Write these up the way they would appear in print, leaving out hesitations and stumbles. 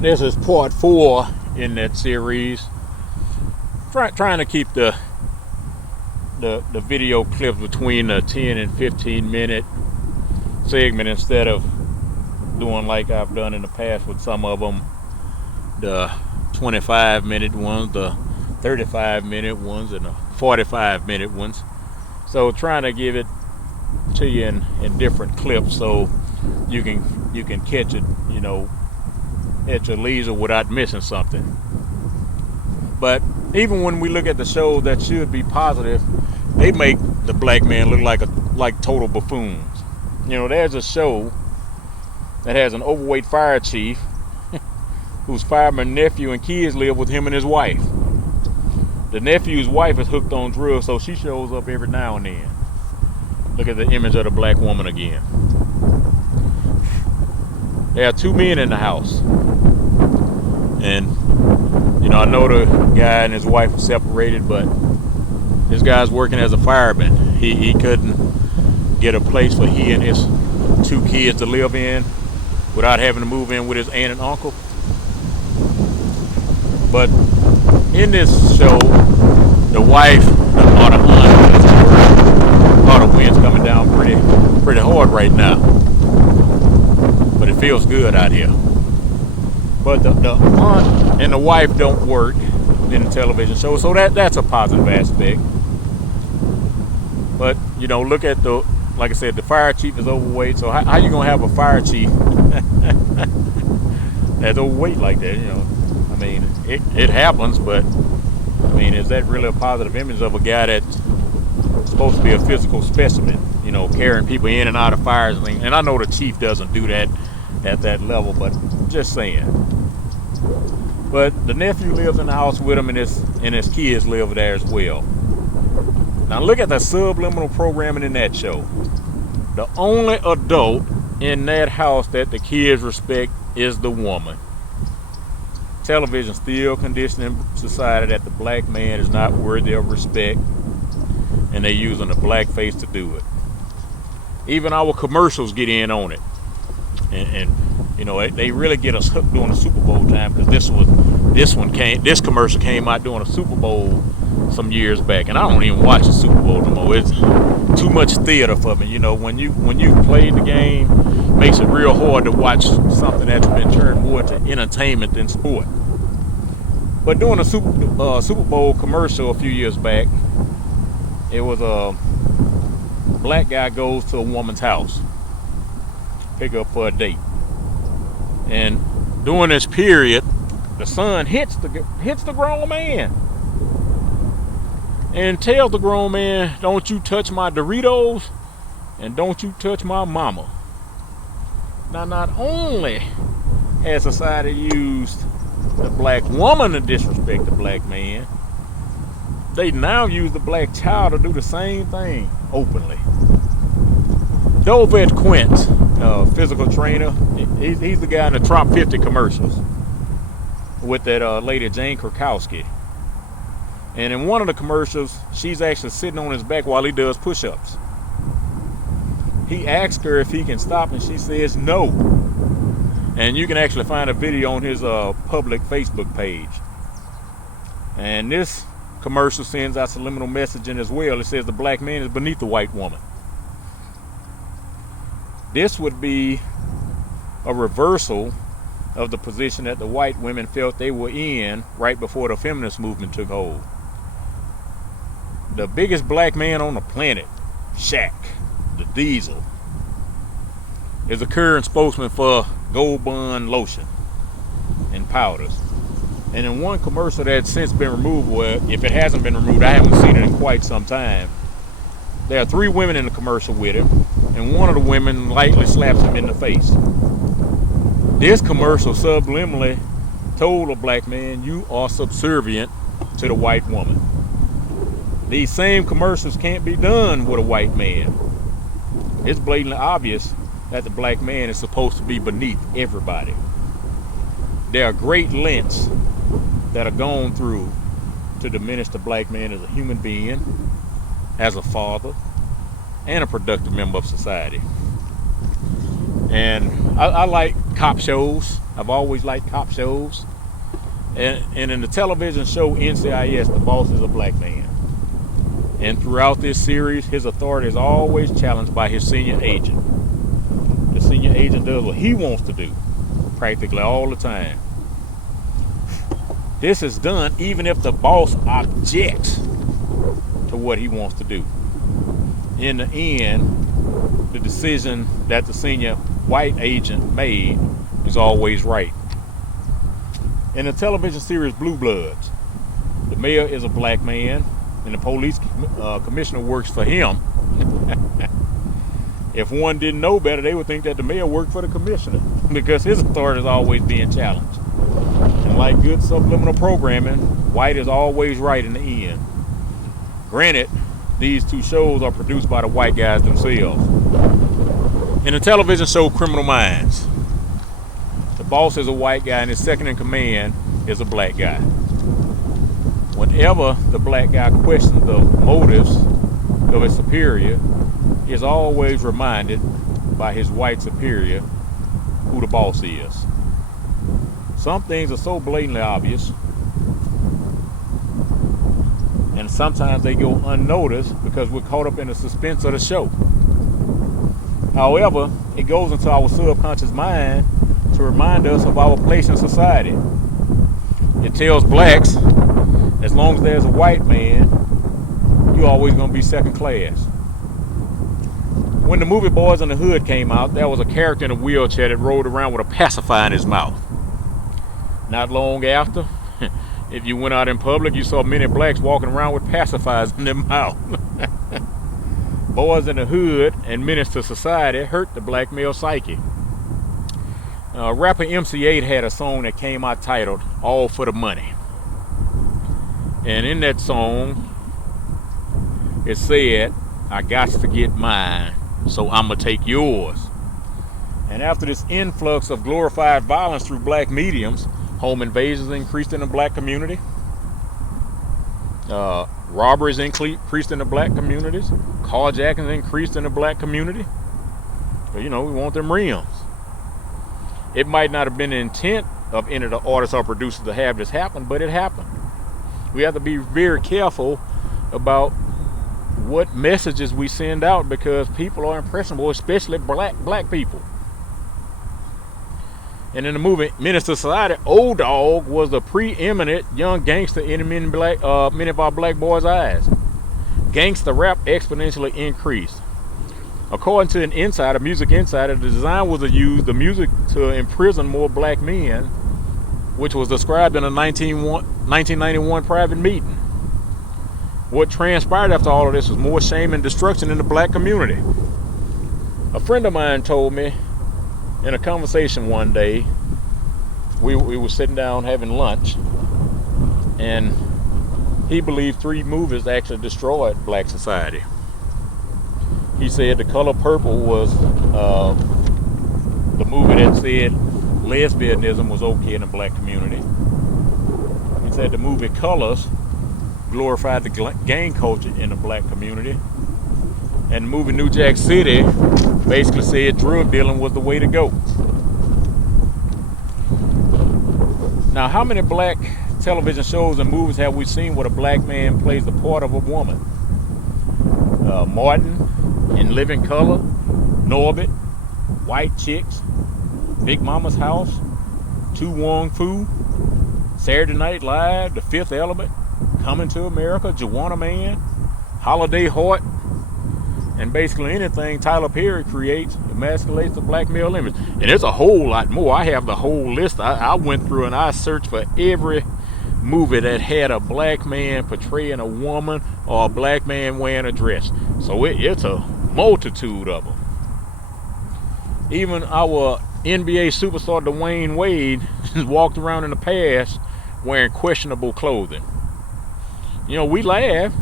This is part 4 in that series. Trying to keep the video clips between a 10 and 15 minute segment instead of doing like I've done in the past with some of them, the 25-minute ones, the 35-minute ones, and the 45-minute ones. So trying to give it to you in different clips so you can catch it, at your leisure without missing something. But even when we look at the shows that should be positive, they make the black man look like total buffoons. There's a show that has an overweight fire chief whose fireman nephew and kids live with him and his wife. The nephew's wife is hooked on drugs, so she shows up every now and then. Look at the image of the black woman again. There are 2 men in the house. And, I know the guy and his wife are separated, but this guy's working as a fireman. He couldn't get a place for he and his 2 kids to live in without having to move in with his aunt and uncle. But in this show, the wife, or the aunt, the wind's coming down pretty hard right now. But it feels good out here. But the aunt and the wife don't work in the television show, so that's a positive aspect. But look at like I said, the fire chief is overweight. So how you gonna have a fire chief that's overweight like that? It happens, but is that really a positive image of a guy that's supposed to be a physical specimen? Carrying people in and out of fires and things. And I know the chief doesn't do that at that level, but just saying. But the nephew lives in the house with him, and his kids live there as well. Now look at the subliminal programming in that show. The only adult in that house that the kids respect is the woman. Television still conditioning society that the black man is not worthy of respect, and they're using a black face to do it. Even our commercials get in on it. And they really get us hooked during the Super Bowl time, because this commercial came out during the Super Bowl some years back, and I don't even watch the Super Bowl no more. It's too much theater for me. When you play the game, it makes it real hard to watch something that's been turned more to entertainment than sport. But during a Super Bowl commercial a few years back, it was a black guy goes to a woman's house, pick up for a date. And during this period, the son hits the grown man and tells the grown man, "Don't you touch my Doritos, and don't you touch my mama." Now, not only has society used the black woman to disrespect the black man, they now use the black child to do the same thing openly. Dovet Quint, physical trainer, he's the guy in the Trump 50 commercials with that lady Jane Krakowski. And in one of the commercials, she's actually sitting on his back while he does push-ups. He asks her if he can stop, and she says no. And you can actually find a video on his public Facebook page. And this commercial sends out subliminal messaging as well. It says the black man is beneath the white woman. This would be a reversal of the position that the white women felt they were in right before the feminist movement took hold. The biggest black man on the planet, Shaq, the Diesel, is the current spokesman for Gold Bond lotion and powders. And in one commercial that's since been removed, well, if it hasn't been removed, I haven't seen it in quite some time, there are 3 women in the commercial with him, and one of the women lightly slaps him in the face. This commercial subliminally told a black man, you are subservient to the white woman. These same commercials can't be done with a white man. It's blatantly obvious that the black man is supposed to be beneath everybody. There are great lengths that are gone through to diminish the black man as a human being, as a father, and a productive member of society. And I like cop shows. I've always liked cop shows. And in the television show NCIS, the boss is a black man. And throughout this series, his authority is always challenged by his senior agent. The senior agent does what he wants to do, practically all the time. This is done even if the boss objects to what he wants to do. In the end, the decision that the senior white agent made is always right. In the television series Blue Bloods, the mayor is a black man and the police commissioner works for him. If one didn't know better, they would think that the mayor worked for the commissioner because his authority is always being challenged. And like good subliminal programming, white is always right in the end. Granted, these two shows are produced by the white guys themselves. In the television show Criminal Minds, the boss is a white guy and his second in command is a black guy. Whenever the black guy questions the motives of his superior, he is always reminded by his white superior who the boss is. Some things are so blatantly obvious, and sometimes they go unnoticed because we're caught up in the suspense of the show. However, it goes into our subconscious mind to remind us of our place in society. It tells blacks, as long as there's a white man, you're always going to be second class. When the movie Boys in the Hood came out, there was a character in a wheelchair that rode around with a pacifier in his mouth. Not long after, if you went out in public, you saw many blacks walking around with pacifiers in their mouth. Boys in the Hood and Menace to Society hurt the black male psyche. Rapper MC8 had a song that came out titled All for the Money. And in that song, it said, I got to get mine, so I'ma take yours. And after this influx of glorified violence through black mediums, home invasions increased in the black community. Robberies increased in the black communities. Carjackings increased in the black community. But we want them rims. It might not have been the intent of any of the artists or producers to have this happen, but it happened. We have to be very careful about what messages we send out because people are impressionable, especially black people. And in the movie Menace to Society, Old Dog was the preeminent young gangster in many of our black boys' eyes. Gangster rap exponentially increased. According to an insider, Music Insider, the design was to use the music to imprison more black men, which was described in a 1991 private meeting. What transpired after all of this was more shame and destruction in the black community. A friend of mine told me in a conversation one day, we were sitting down having lunch, and he believed 3 movies actually destroyed black society. He said The Color Purple was the movie that said lesbianism was okay in the black community. He said the movie Colors glorified the gang culture in the black community. And the movie New Jack City basically said drug dealing was the way to go. Now, how many black television shows and movies have we seen where a black man plays the part of a woman? Martin in Living Color, Norbit, White Chicks, Big Mama's House, Tu Wong Fu, Saturday Night Live, The Fifth Element, Coming to America, Joanna Man, Holiday Heart, and basically anything Tyler Perry creates emasculates the black male image. And there's a whole lot more. I have the whole list. I went through and I searched for every movie that had a black man portraying a woman or a black man wearing a dress. So it's a multitude of them. Even our NBA superstar Dwayne Wade walked around in the past wearing questionable clothing. We laugh,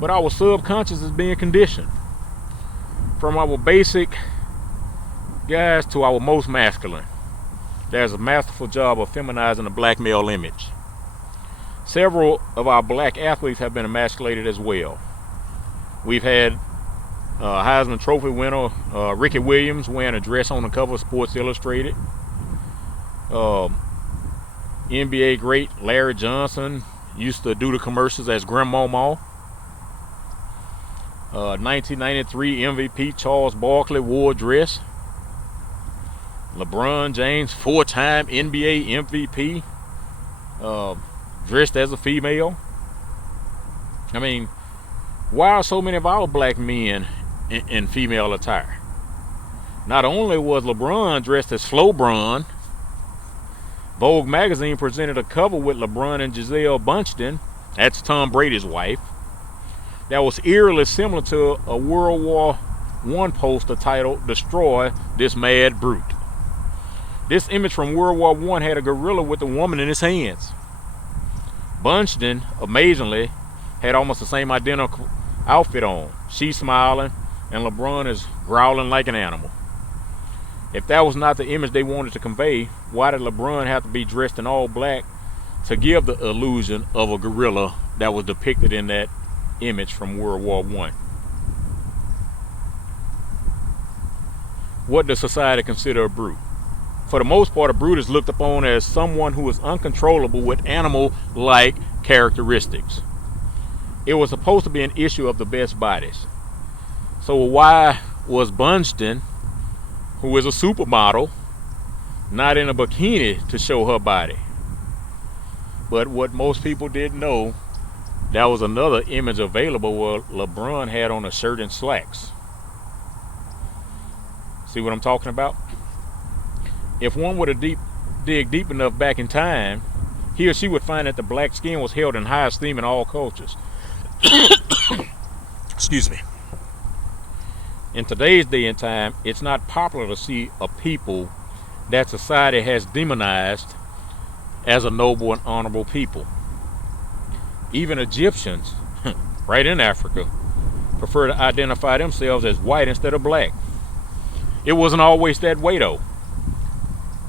but our subconscious is being conditioned. From our basic guys to our most masculine, there's a masterful job of feminizing the black male image. Several of our black athletes have been emasculated as well. We've had Heisman Trophy winner Ricky Williams wearing a dress on the cover of Sports Illustrated. NBA great Larry Johnson used to do the commercials as Grandmama. 1993 MVP Charles Barkley wore a dress. LeBron James, 4-time NBA MVP, dressed as a female. I mean, why are so many of our black men in female attire? Not only was LeBron dressed as Flobron, Vogue magazine presented a cover with LeBron and Gisele Bündchen, that's Tom Brady's wife, that was eerily similar to a World War I poster titled "Destroy This Mad Brute." This image from World War I had a gorilla with a woman in his hands. Bündchen, amazingly, had almost the same identical outfit on. She's smiling, and LeBron is growling like an animal. If that was not the image they wanted to convey, why did LeBron have to be dressed in all black to give the illusion of a gorilla that was depicted in that image from World War I? What does society consider a brute? For the most part, a brute is looked upon as someone who is uncontrollable with animal-like characteristics. It was supposed to be an issue of the best bodies. So why was Bündchen, who is a supermodel, not in a bikini to show her body? But what most people didn't know, that was another image available where LeBron had on a shirt and slacks. See what I'm talking about? If one were to dig deep enough back in time, he or she would find that the black skin was held in high esteem in all cultures. Excuse me. In today's day and time, it's not popular to see a people that society has demonized as a noble and honorable people. Even Egyptians, right in Africa, prefer to identify themselves as white instead of black. It wasn't always that way though.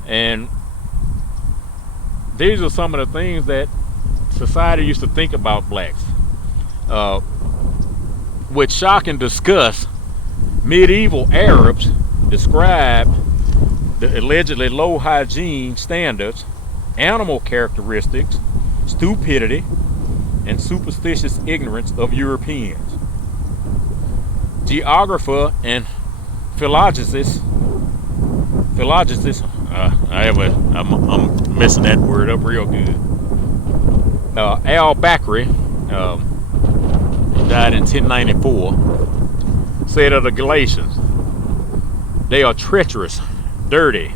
And these are some of the things that society used to think about blacks. With shock and disgust, medieval Arabs described the allegedly low hygiene standards, animal characteristics, stupidity, and superstitious ignorance of Europeans. Geographer and philologist, I'm messing that word up real good. Al-Bakri, died in 1094, said of the Galatians, they are treacherous, dirty,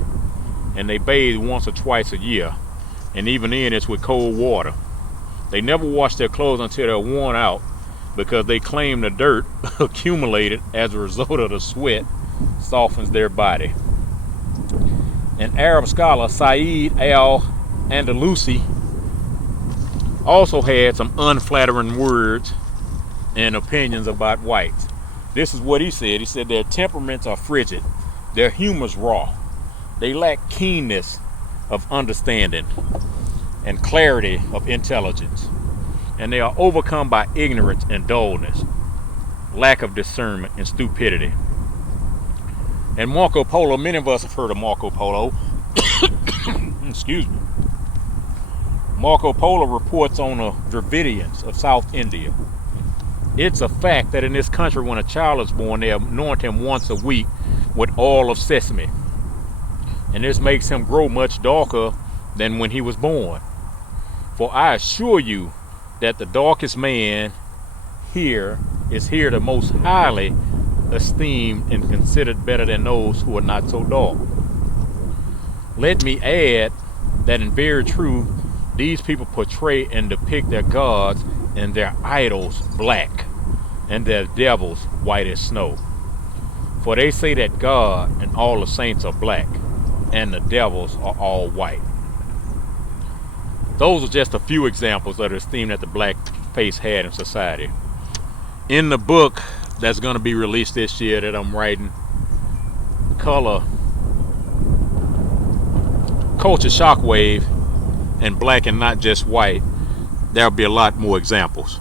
and they bathe once or twice a year, and even then it's with cold water. They never wash their clothes until they're worn out, because they claim the dirt accumulated as a result of the sweat softens their body. An Arab scholar, Said al-Andalusi, also had some unflattering words and opinions about whites. This is what he said. He said their temperaments are frigid, their humor's raw, they lack keenness of understanding and clarity of intelligence, and they are overcome by ignorance and dullness, lack of discernment and stupidity. And Marco Polo, many of us have heard of Marco Polo. Excuse me. Marco Polo reports on the Dravidians of South India. It's a fact that in this country, when a child is born, they anoint him once a week with oil of sesame. And this makes him grow much darker than when he was born. For I assure you that the darkest man here is here the most highly esteemed and considered better than those who are not so dark. Let me add that in very truth, these people portray and depict their gods and their idols black, and their devils white as snow. For they say that God and all the saints are black, and the devils are all white. Those are just a few examples of the esteem that the black face had in society. In the book that's going to be released this year that I'm writing, Color, Culture Shockwave, and Black and Not Just White, there'll be a lot more examples.